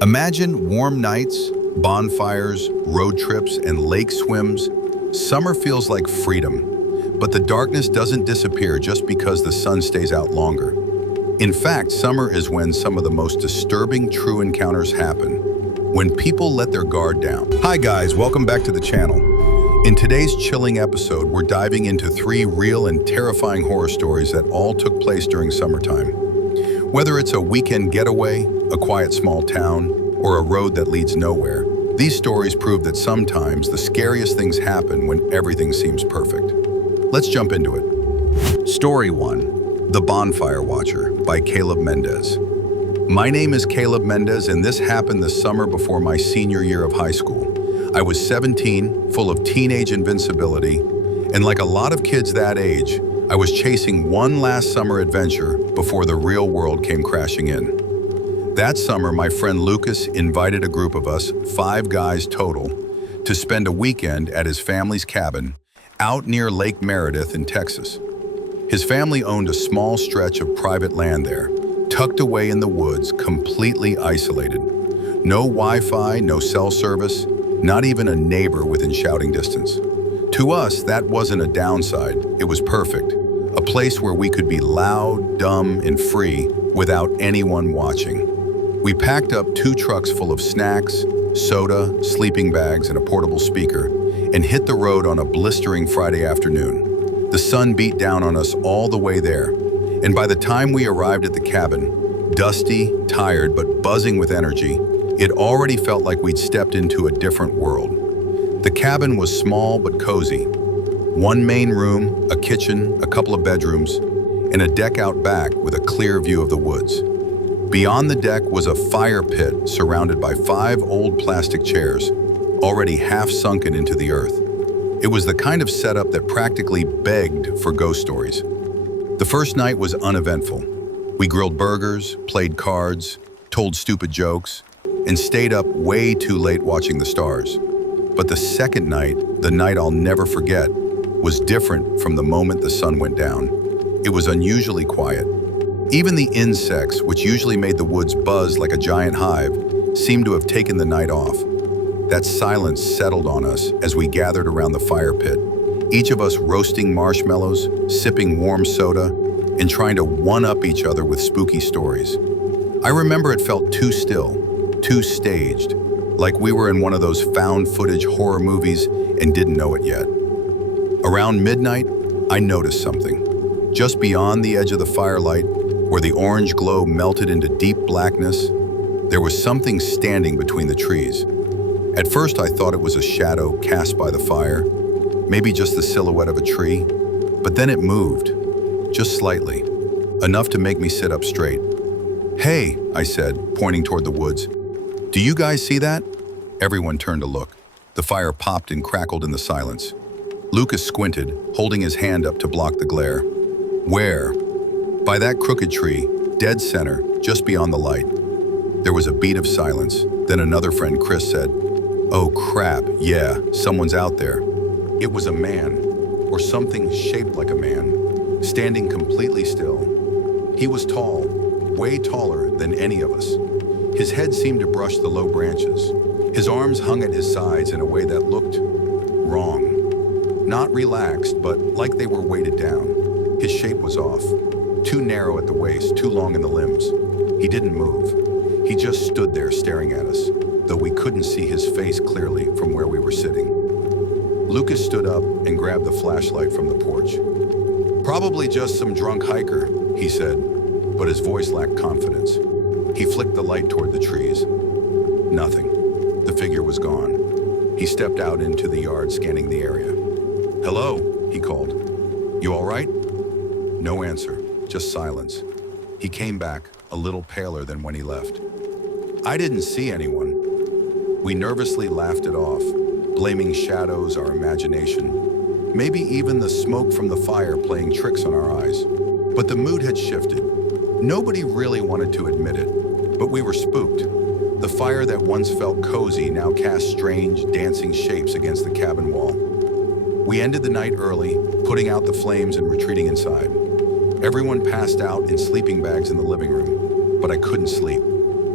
Imagine warm nights, bonfires, road trips, and lake swims. Summer feels like freedom, but the darkness doesn't disappear just because the sun stays out longer. In fact, summer is when some of the most disturbing true encounters happen, when people let their guard down. Hi guys, welcome back to the channel. In today's chilling episode, we're diving into 3 real and terrifying horror stories that all took place during summertime. Whether it's a weekend getaway, a quiet small town, or a road that leads nowhere, these stories prove that sometimes the scariest things happen when everything seems perfect. Let's jump into it. Story 1. The Bonfire Watcher by Caleb Mendez. My name is Caleb Mendez, and this happened the summer before my senior year of high school. I was 17, full of teenage invincibility, and like a lot of kids that age, I was chasing one last summer adventure before the real world came crashing in. That summer, my friend Lucas invited a group of us, 5 guys total, to spend a weekend at his family's cabin out near Lake Meredith in Texas. His family owned a small stretch of private land there, tucked away in the woods, completely isolated. No Wi-Fi, no cell service, not even a neighbor within shouting distance. To us, that wasn't a downside, it was perfect. A place where we could be loud, dumb, and free without anyone watching. We packed up 2 trucks full of snacks, soda, sleeping bags, and a portable speaker, and hit the road on a blistering Friday afternoon. The sun beat down on us all the way there, and by the time we arrived at the cabin, dusty, tired, but buzzing with energy, it already felt like we'd stepped into a different world. The cabin was small but cozy. 1 main room, a kitchen, a couple of bedrooms, and a deck out back with a clear view of the woods. Beyond the deck was a fire pit surrounded by 5 old plastic chairs, already half sunken into the earth. It was the kind of setup that practically begged for ghost stories. The first night was uneventful. We grilled burgers, played cards, told stupid jokes, and stayed up way too late watching the stars. But the second night, the night I'll never forget, was different from the moment the sun went down. It was unusually quiet. Even the insects, which usually made the woods buzz like a giant hive, seemed to have taken the night off. That silence settled on us as we gathered around the fire pit, each of us roasting marshmallows, sipping warm soda, and trying to one-up each other with spooky stories. I remember it felt too still, too staged, like we were in one of those found footage horror movies and didn't know it yet. Around midnight, I noticed something. Just beyond the edge of the firelight, where the orange glow melted into deep blackness, there was something standing between the trees. At first, I thought it was a shadow cast by the fire, maybe just the silhouette of a tree, but then it moved, just slightly, enough to make me sit up straight. "Hey," I said, pointing toward the woods. "Do you guys see that?" Everyone turned to look. The fire popped and crackled in the silence. Lucas squinted, holding his hand up to block the glare. "Where?" "By that crooked tree, dead center, just beyond the light." There was a beat of silence. Then another friend, Chris, said, "Oh crap, yeah, someone's out there." It was a man, or something shaped like a man, standing completely still. He was tall, way taller than any of us. His head seemed to brush the low branches. His arms hung at his sides in a way that looked wrong. Not relaxed, but like they were weighted down. His shape was off. Too narrow at the waist, too long in the limbs. He didn't move. He just stood there staring at us, though we couldn't see his face clearly from where we were sitting. Lucas stood up and grabbed the flashlight from the porch. "Probably just some drunk hiker," he said, but his voice lacked confidence. He flicked the light toward the trees. Nothing. The figure was gone. He stepped out into the yard, scanning the area. "Hello," he called. "You all right?" No answer, just silence. He came back, a little paler than when he left. "I didn't see anyone." We nervously laughed it off, blaming shadows, our imagination, maybe even the smoke from the fire playing tricks on our eyes. But the mood had shifted. Nobody really wanted to admit it, but we were spooked. The fire that once felt cozy now cast strange, dancing shapes against the cabin wall. We ended the night early, putting out the flames and retreating inside. Everyone passed out in sleeping bags in the living room, but I couldn't sleep.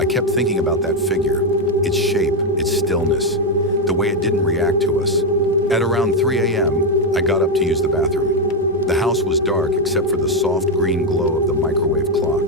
I kept thinking about that figure, its shape, its stillness, the way it didn't react to us. At around 3 a.m., I got up to use the bathroom. The house was dark except for the soft green glow of the microwave clock.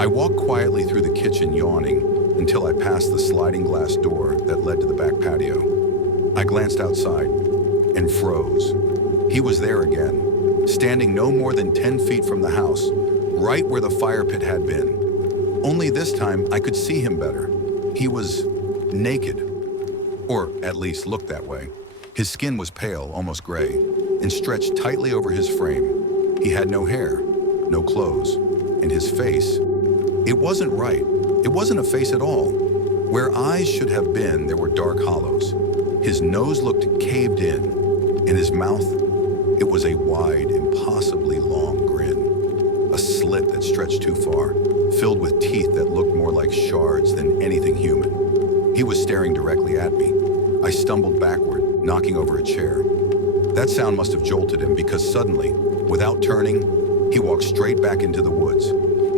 I walked quietly through the kitchen, yawning, until I passed the sliding glass door that led to the back patio. I glanced outside and froze. He was there again, standing no more than 10 feet from the house, right where the fire pit had been. Only this time I could see him better. He was naked, or at least looked that way. His skin was pale, almost gray, and stretched tightly over his frame. He had no hair, no clothes, and his face, it wasn't right. It wasn't a face at all. Where eyes should have been, there were dark hollows. His nose looked caved in, and his mouth, it was a wide, impossibly long grin. A slit that stretched too far, filled with teeth that looked more like shards than anything human. He was staring directly at me. I stumbled backward, knocking over a chair. That sound must have jolted him because suddenly, without turning, he walked straight back into the woods.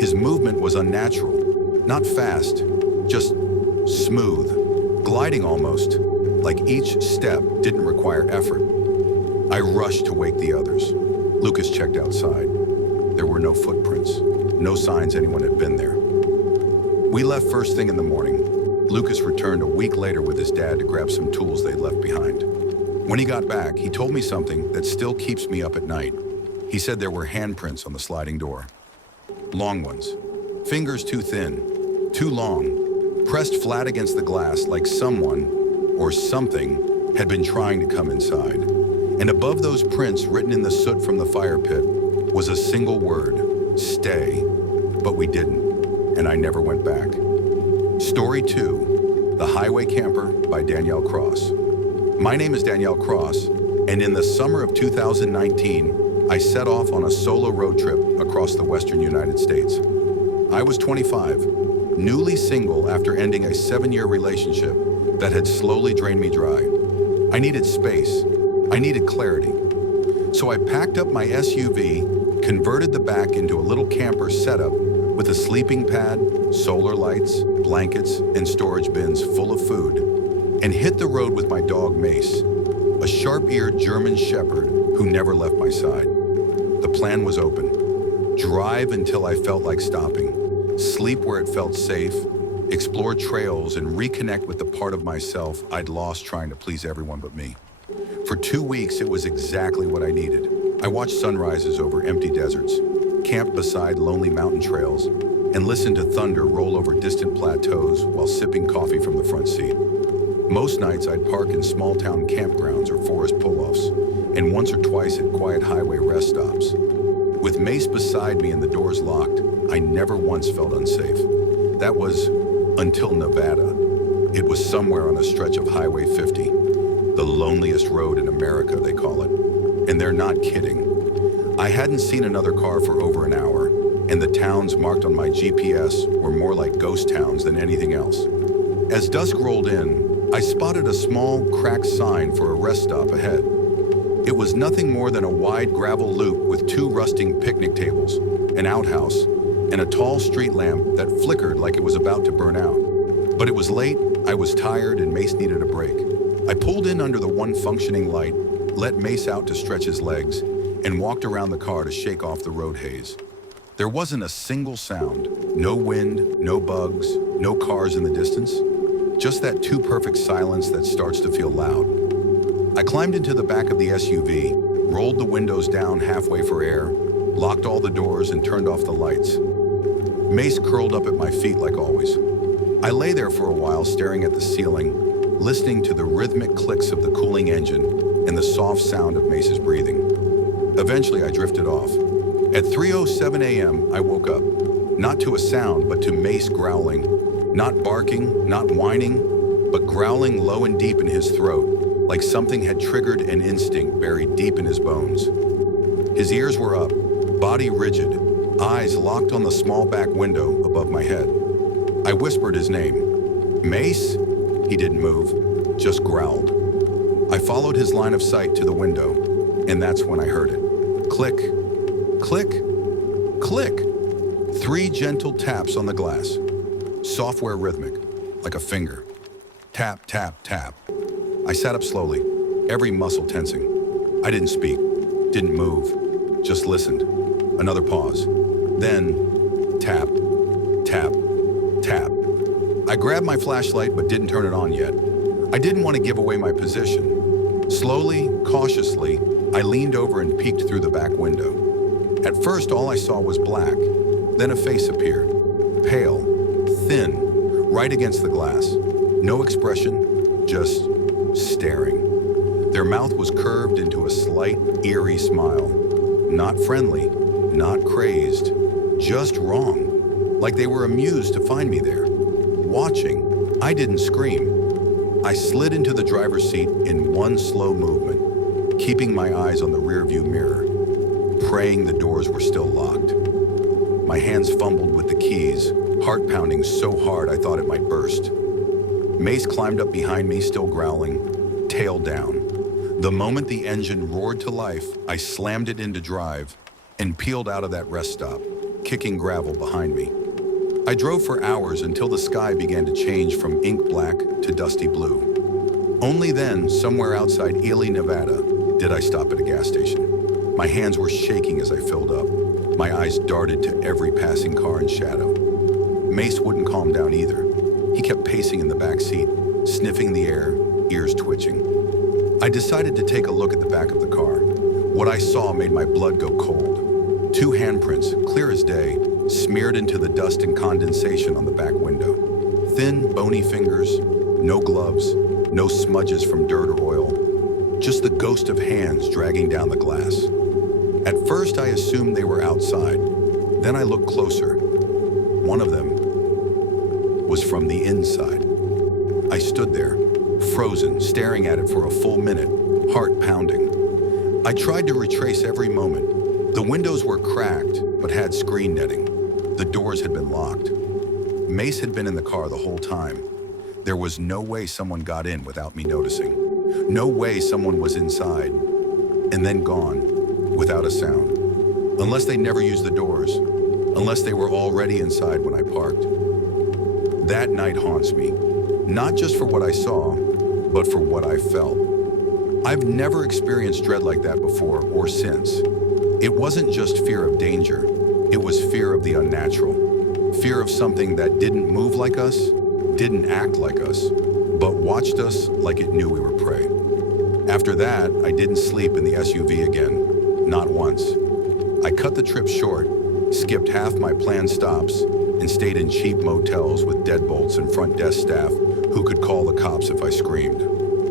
His movement was unnatural, not fast, just smooth, gliding almost, like each step didn't require effort. I rushed to wake the others. Lucas checked outside. There were no footprints, no signs anyone had been there. We left first thing in the morning. Lucas returned a week later with his dad to grab some tools they'd left behind. When he got back, he told me something that still keeps me up at night. He said there were handprints on the sliding door. Long ones, fingers too thin, too long, pressed flat against the glass like someone or something had been trying to come inside. And above those prints, written in the soot from the fire pit, was a single word, stay. But we didn't, and I never went back. Story 2, The Highway Camper by Danielle Cross. My name is Danielle Cross, and in the summer of 2019, I set off on a solo road trip across the western United States. I was 25, newly single after ending a 7-year relationship that had slowly drained me dry. I needed space. I needed clarity. So I packed up my SUV, converted the back into a little camper setup with a sleeping pad, solar lights, blankets, and storage bins full of food, and hit the road with my dog Mace, a sharp-eared German shepherd who never left my side. The plan was open. Drive until I felt like stopping, sleep where it felt safe, explore trails, and reconnect with the part of myself I'd lost trying to please everyone but me. For 2 weeks, it was exactly what I needed. I watched sunrises over empty deserts, camped beside lonely mountain trails, and listened to thunder roll over distant plateaus while sipping coffee from the front seat. Most nights, I'd park in small-town campgrounds or forest pull-offs, and once or twice at quiet highway rest stops. With Mace beside me and the doors locked, I never once felt unsafe. That was until Nevada. It was somewhere on a stretch of Highway 50, the loneliest road in America, they call it. And they're not kidding. I hadn't seen another car for over an hour, and the towns marked on my GPS were more like ghost towns than anything else. As dusk rolled in, I spotted a small, cracked sign for a rest stop ahead. It was nothing more than a wide gravel loop with 2 rusting picnic tables, an outhouse, and a tall street lamp that flickered like it was about to burn out. But it was late, I was tired, and Mace needed a break. I pulled in under the one functioning light, let Mace out to stretch his legs, and walked around the car to shake off the road haze. There wasn't a single sound, no wind, no bugs, no cars in the distance, just that too perfect silence that starts to feel loud. I climbed into the back of the SUV, rolled the windows down halfway for air, locked all the doors, and turned off the lights. Mace curled up at my feet like always. I lay there for a while staring at the ceiling, listening to the rhythmic clicks of the cooling engine and the soft sound of Mace's breathing. Eventually, I drifted off. At 3:07 a.m., I woke up, not to a sound, but to Mace growling, not barking, not whining, but growling low and deep in his throat, like something had triggered an instinct buried deep in his bones. His ears were up, body rigid, eyes locked on the small back window above my head. I whispered his name. Mace? He didn't move, just growled. I followed his line of sight to the window, and that's when I heard it. Click, click, click. 3 gentle taps on the glass. software rhythmic, like a finger. Tap, tap, tap. I sat up slowly, every muscle tensing. I didn't speak, didn't move, just listened. Another pause. Then, tap, tap, tap. I grabbed my flashlight but didn't turn it on yet. I didn't want to give away my position. Slowly, cautiously, I leaned over and peeked through the back window. At first, all I saw was black. Then a face appeared. Pale, thin, right against the glass. No expression, just staring. Their mouth was curved into a slight, eerie smile. Not friendly, not crazed, just wrong. Like they were amused to find me there. Watching, I didn't scream. I slid into the driver's seat in one slow movement, keeping my eyes on the rearview mirror, praying the doors were still locked. My hands fumbled with the keys, heart pounding so hard I thought it might burst. Mace climbed up behind me, still growling, tail down. The moment the engine roared to life, I slammed it into drive and peeled out of that rest stop, kicking gravel behind me. I drove for hours until the sky began to change from ink black to dusty blue. Only then, somewhere outside Ely, Nevada, did I stop at a gas station. My hands were shaking as I filled up. My eyes darted to every passing car and shadow. Mace wouldn't calm down either. He kept pacing in the back seat, sniffing the air, ears twitching. I decided to take a look at the back of the car. What I saw made my blood go cold. 2 handprints, clear as day, smeared into the dust and condensation on the back window. Thin, bony fingers, no gloves, no smudges from dirt or oil, just the ghost of hands dragging down the glass. At first, I assumed they were outside. Then I looked closer. One of them was from the inside. I stood there, frozen, staring at it for a full minute, heart pounding. I tried to retrace every moment. The windows were cracked, but had screen netting. The doors had been locked. Mace had been in the car the whole time. There was no way someone got in without me noticing. No way someone was inside, and then gone, without a sound. Unless they never used the doors. Unless they were already inside when I parked. That night haunts me, not just for what I saw, but for what I felt. I've never experienced dread like that before or since. It wasn't just fear of danger, it was fear of the unnatural. Fear of something that didn't move like us, didn't act like us, but watched us like it knew we were prey. After that, I didn't sleep in the SUV again, not once. I cut the trip short, skipped half my planned stops, and stayed in cheap motels with deadbolts and front desk staff who could call the cops if I screamed.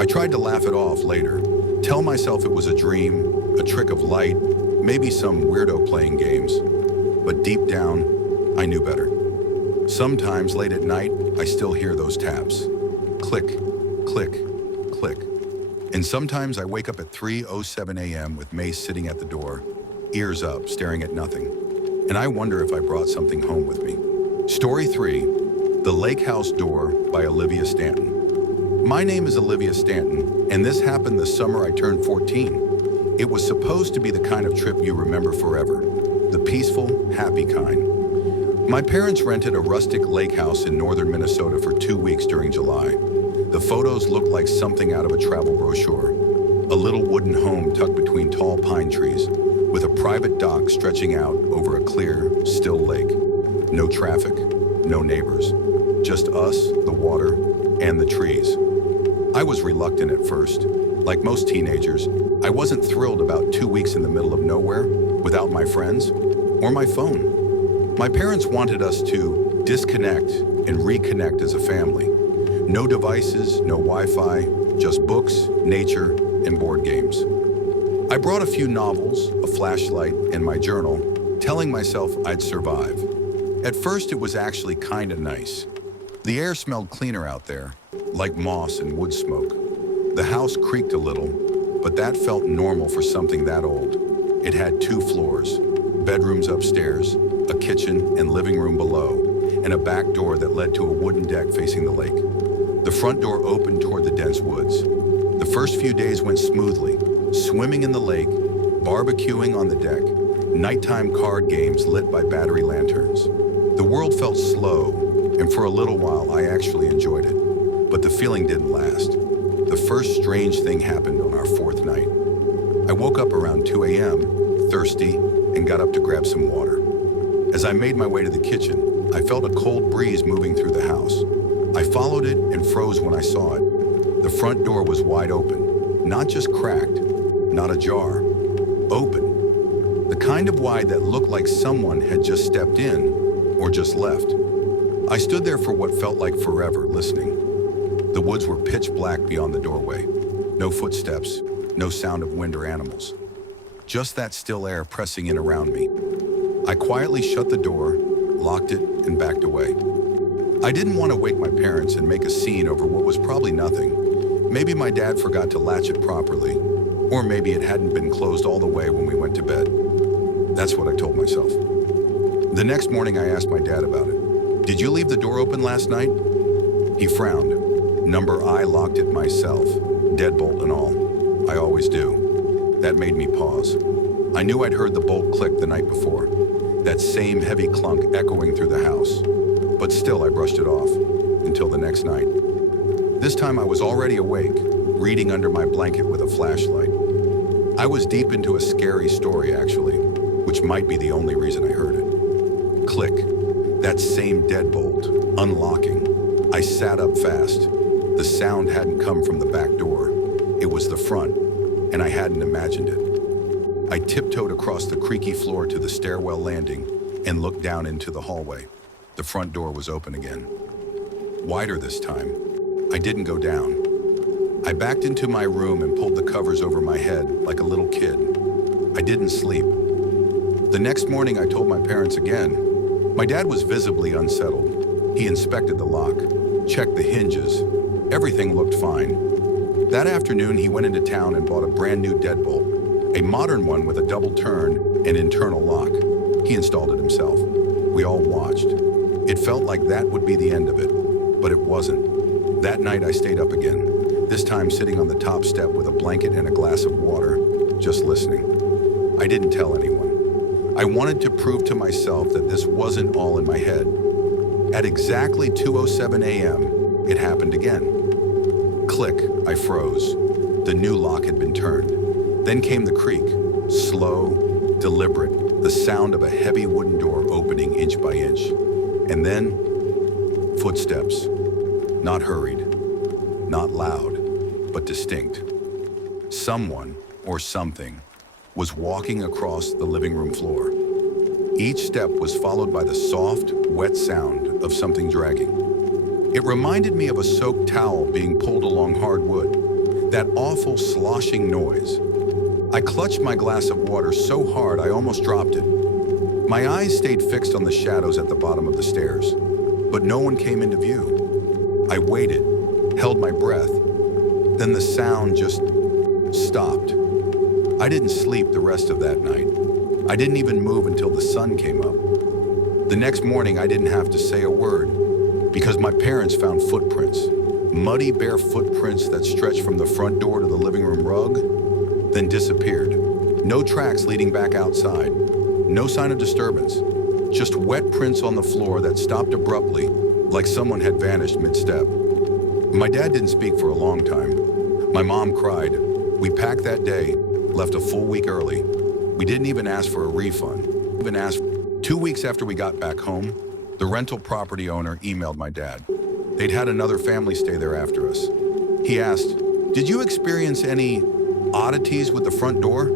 I tried to laugh it off later, tell myself it was a dream, a trick of light, maybe some weirdo playing games. But deep down, I knew better. Sometimes late at night, I still hear those taps. Click, click, click. And sometimes I wake up at 3:07 a.m. with Mace sitting at the door, ears up, staring at nothing. And I wonder if I brought something home with me. Story 3, The Lake House Door by Olivia Stanton. My name is Olivia Stanton, and this happened the summer I turned 14. It was supposed to be the kind of trip you remember forever, the peaceful, happy kind. My parents rented a rustic lake house in northern Minnesota for 2 weeks during July. The photos looked like something out of a travel brochure. A little wooden home tucked between tall pine trees, with a private dock stretching out over a clear, still lake. No traffic, no neighbors, just us, the water, and the trees. I was reluctant at first. Like most teenagers, I wasn't thrilled about 2 weeks in the middle of nowhere, without my friends, or my phone. My parents wanted us to disconnect and reconnect as a family. No devices, no Wi-Fi, just books, nature, and board games. I brought a few novels, a flashlight, and my journal, telling myself I'd survive. At first, it was actually kinda nice. The air smelled cleaner out there, like moss and wood smoke. The house creaked a little, but that felt normal for something that old. It had 2 floors, bedrooms upstairs, a kitchen and living room below, and a back door that led to a wooden deck facing the lake. The front door opened toward the dense woods. The first few days went smoothly, swimming in the lake, barbecuing on the deck, nighttime card games lit by battery lanterns. The world felt slow, And for a little while, I actually enjoyed it. But the feeling didn't last. The first strange thing happened on our fourth night. I woke up around 2 a.m., thirsty, and got up to grab some water. As I made my way to the kitchen, I felt a cold breeze moving through the house. I followed it and froze when I saw it. The front door was wide open, not just cracked, not ajar, open. The kind of wide that looked like someone had just stepped in or just left. I stood there for what felt like forever, listening. The woods were pitch black beyond the doorway. No footsteps, no sound of wind or animals. Just that still air pressing in around me. I quietly shut the door, locked it, and backed away. I didn't want to wake my parents and make a scene over what was probably nothing. Maybe my dad forgot to latch it properly, or maybe it hadn't been closed all the way when we went to bed. That's what I told myself. The next morning I asked my dad about it. "Did you leave the door open last night?" He frowned. Number I locked it myself, deadbolt and all. I always do. That made me pause. I knew I'd heard the bolt click the night before, that same heavy clunk echoing through the house. But still I brushed it off, until the next night. This time I was already awake, reading under my blanket with a flashlight. I was deep into a scary story, actually, which might be the only reason I heard it. Click. That same deadbolt, unlocking. I sat up fast. The sound hadn't come from the back door. It was the front, and I hadn't imagined it. I tiptoed across the creaky floor to the stairwell landing and looked down into the hallway. The front door was open again. Wider this time. I didn't go down. I backed into my room and pulled the covers over my head like a little kid. I didn't sleep. The next morning I told my parents again. My dad was visibly unsettled. He inspected the lock, checked the hinges. Everything looked fine. That afternoon he went into town and bought a brand new deadbolt, a modern one with a double turn and internal lock. He installed it himself. We all watched. It felt like that would be the end of it, but it wasn't. That night I stayed up again, this time sitting on the top step with a blanket and a glass of water, just listening. I didn't tell anyone. I wanted to prove to myself that this wasn't all in my head. At exactly 2:07 a.m., it happened again. Click, I froze. The new lock had been turned. Then came the creak, slow, deliberate, the sound of a heavy wooden door opening inch by inch. And then, footsteps. Not hurried, not loud, but distinct. Someone, or something, was walking across the living room floor. Each step was followed by the soft, wet sound of something dragging. It reminded me of a soaked towel being pulled along hard wood, that awful sloshing noise. I clutched my glass of water so hard I almost dropped it. My eyes stayed fixed on the shadows at the bottom of the stairs, but no one came into view. I waited, held my breath, then the sound just stopped. I didn't sleep the rest of that night. I didn't even move until the sun came up. The next morning I didn't have to say a word, because my parents found footprints, muddy bare footprints that stretched from the front door to the living room rug, then disappeared. No tracks leading back outside, no sign of disturbance, just wet prints on the floor that stopped abruptly, like someone had vanished mid-step. My dad didn't speak for a long time. My mom cried. We packed that day, left a full week early. We didn't even ask for a refund. 2 weeks after we got back home, the rental property owner emailed my dad. They'd had another family stay there after us. He asked, "Did you experience any oddities with the front door?"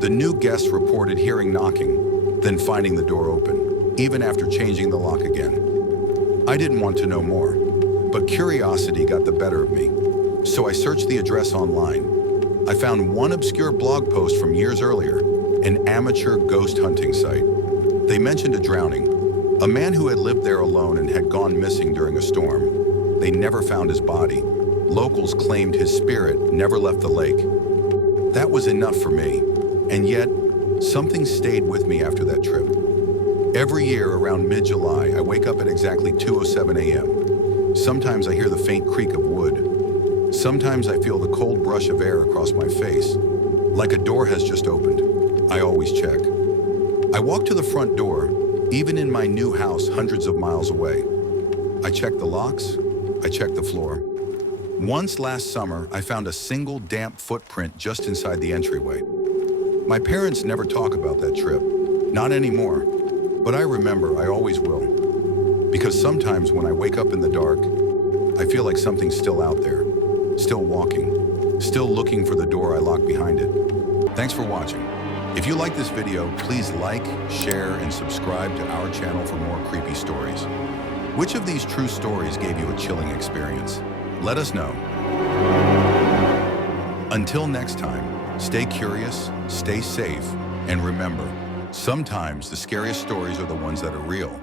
The new guests reported hearing knocking, then finding the door open, even after changing the lock again. I didn't want to know more, but curiosity got the better of me. So I searched the address online. I found one obscure blog post from years earlier, an amateur ghost hunting site. They mentioned a drowning, a man who had lived there alone and had gone missing during a storm. They never found his body. Locals claimed his spirit never left the lake. That was enough for me, and yet something stayed with me after that trip. Every year around mid-July, I wake up at exactly 2:07 a.m. Sometimes I hear the faint creak of wood. Sometimes I feel the cold brush of air across my face, like a door has just opened. I always check. I walk to the front door, even in my new house hundreds of miles away. I checked the locks, I checked the floor. Once last summer, I found a single damp footprint just inside the entryway. My parents never talk about that trip, not anymore, but I remember, I always will. Because sometimes when I wake up in the dark, I feel like something's still out there, still walking, still looking for the door I locked behind it. Thanks for watching. If you like this video, please like, share, and subscribe to our channel for more creepy stories. Which of these true stories gave you a chilling experience? Let us know. Until next time, stay curious, stay safe, and remember, sometimes the scariest stories are the ones that are real.